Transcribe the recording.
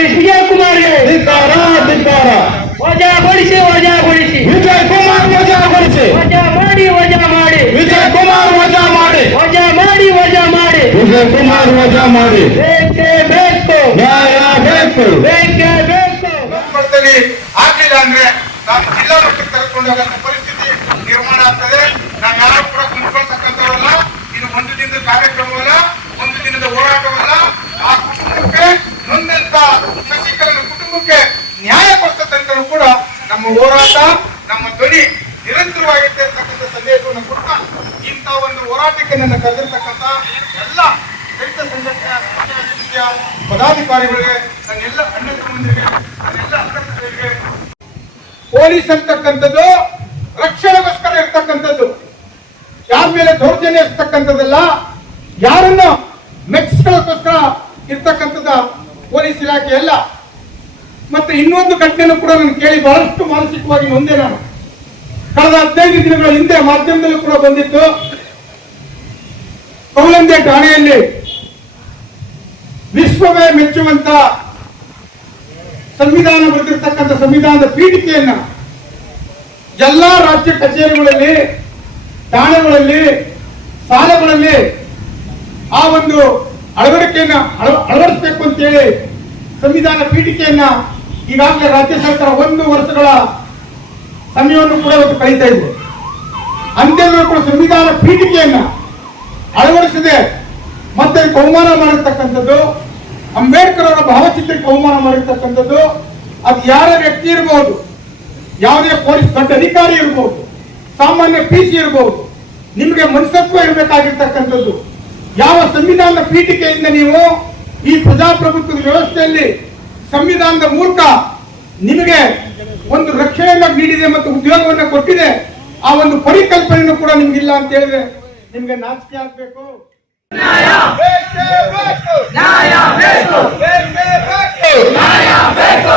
ಹರೀಶ್ ವಿಜಯ್ ಕುಮಾರ್ಗೆ ಧಿಕ್ಕಾರ ಧಿಕ್ಕಾರ ವಜಾಗೊಳಿಸಿ ವಜಾಗೊಳಿಸಿ ವಿಜಯ್ ಕುಮಾರ್ ವಜಾಗೊಳಿಸಿ ವಜಾ ಮಾಡಿ ವಜಾ ಮಾಡಿ ವಿಜಯ್ ಕುಮಾರ್ ವಜಾ ಮಾಡಿ ವಜಾ ಮಾಡಿ ವಜಾ ಮಾಡಿ ವಿಜಯ್ ಕುಮಾರ್ ವಜಾ ಮಾಡಿ ಬೇಕೇ ಬೇಕು ನ್ಯಾಯ ಬೇಕು ಬೇಕೇ ಬೇಕು ಮಟ್ಟದಲ್ಲಿ ಆಗ್ಲಿಲ್ಲ ಅಂದ್ರೆ ನಾವು ಜಿಲ್ಲಾ ಮಟ್ಟಕ್ಕೆ ತೆಗೆದುಕೊಂಡು ಹೋರಾಟ, ನಮ್ಮ ಧ್ವನಿ ನಿರಂತರವಾಗಿರ್ತಕ್ಕಂಥ ಸಂದೇಶವನ್ನು ಕೊಡ್ತಾ ಇಂಥ ಒಂದು ಹೋರಾಟಕ್ಕೆ ನನ್ನ ಕರೆದಿರ್ತಕ್ಕಂಥ ಎಲ್ಲ ರೈತ ಸಂಘಟನೆಯ ಪದಾಧಿಕಾರಿಗಳಿಗೆ, ನನ್ನೆಲ್ಲ ಅಣ್ಣ ತಮ್ಮಂದಿರಿಗೆ, ನನ್ನೆಲ್ಲ ಅಕ್ಕ ತಂಗಿಯರಿಗೆ ಪೊಲೀಸ್ ಅಂತಕ್ಕಂಥದ್ದು ರಕ್ಷಣೆಗೋಸ್ಕರ ಇರ್ತಕ್ಕಂಥದ್ದು. ಯಾರ ಮೇಲೆ ದೌರ್ಜನ್ಯ ಇರ್ತಕ್ಕಂಥದ್ದಲ್ಲ, ಯಾರನ್ನ ಮೆಚ್ಚಿಸ್ಕೊಳ್ಳೋಕ್ಕೋಸ್ಕರ ಇರ್ತಕ್ಕಂಥದ್ದು ಪೊಲೀಸ್ ಇಲಾಖೆ ಅಲ್ಲ. ಮತ್ತೆ ಇನ್ನೊಂದು ಘಟನೆಯನ್ನು ಕೂಡ ನಾನು ಕೇಳಿ ಬಹಳಷ್ಟು ಮಾನಸಿಕವಾಗಿ ನೊಂದೆ ನಾನು. ಕಳೆದ ಹದಿನೈದು ದಿನಗಳ ಹಿಂದೆ ಮಾಧ್ಯಮದಲ್ಲೂ ಕೂಡ ಬಂದಿತ್ತು. ಕೌಲಂದೆ ಠಾಣೆಯಲ್ಲಿ ವಿಶ್ವವೇ ಮೆಚ್ಚುವಂತ ಸಂವಿಧಾನ ಬರೆದಿರ್ತಕ್ಕಂಥ ಸಂವಿಧಾನದ ಪೀಠಿಕೆಯನ್ನ ಎಲ್ಲಾ ರಾಜ್ಯ ಕಚೇರಿಗಳಲ್ಲಿ, ಠಾಣೆಗಳಲ್ಲಿ ಸಾಲಗಳಲ್ಲಿ ಆ ಒಂದು ಅಳವಡಿಕೆಯನ್ನ ಅಳ- ಅಳವಡಿಸಬೇಕು ಅಂತೇಳಿ ಸಂವಿಧಾನ ಪೀಠಿಕೆಯನ್ನ ಈಗಾಗಲೇ ರಾಜ್ಯ ಸರ್ಕಾರ ಒಂದು ವರ್ಷಗಳ ಸಮಯವನ್ನು ಕೂಡ ಇವತ್ತು ಕಳೀತಾ ಇದೆ. ಅಂತ್ಯಗಳು ಕೂಡ ಸಂವಿಧಾನ ಪೀಠಿಕೆಯನ್ನ ಅಳವಡಿಸದೆ. ಮತ್ತೆ ಬಹುಮಾನ ಅವಮಾನ ಮಾಡಿರ್ತಕ್ಕಂಥದ್ದು, ಅಂಬೇಡ್ಕರ್ ಅವರ ಭಾವಚಿತ್ರಕ್ಕೆ ಅವಮಾನ ಮಾಡಿರ್ತಕ್ಕಂಥದ್ದು, ಅದು ಯಾರ ವ್ಯಕ್ತಿ ಇರಬಹುದು ಯಾವುದೇ ಪೊಲೀಸ್ ದೊಡ್ಡ ಅಧಿಕಾರಿ ಇರಬಹುದು ಸಾಮಾನ್ಯ ಪಿ ಸಿ ಇರಬಹುದು ನಿಮಗೆ ಮನಸತ್ವ ಇರಬೇಕಾಗಿರ್ತಕ್ಕಂಥದ್ದು. ಯಾವ ಸಂವಿಧಾನದ ಪೀಠಿಕೆಯಿಂದ ನೀವು ಈ ಪ್ರಜಾಪ್ರಭುತ್ವದ ವ್ಯವಸ್ಥೆಯಲ್ಲಿ ಸಂವಿಧಾನದ ಮೂಲಕ ನಿಮಗೆ ಒಂದು ರಕ್ಷಣೆಯನ್ನು ನೀಡಿದೆ ಮತ್ತು ಉದ್ಯೋಗವನ್ನು ಕೊಟ್ಟಿದೆ ಆ ಒಂದು ಪರಿಕಲ್ಪನೆಯನ್ನು ಕೂಡ ನಿಮ್ಗಿಲ್ಲ ಅಂತ ಹೇಳಿದ್ರೆ ನಿಮ್ಗೆ ನಾಚಿಕೆ ಆಗ್ಬೇಕು ನ್ಯಾಯ ಬೇಕು. ನ್ಯಾಯ ಬೇಕು. ಬೇಕೇ ಬೇಕು.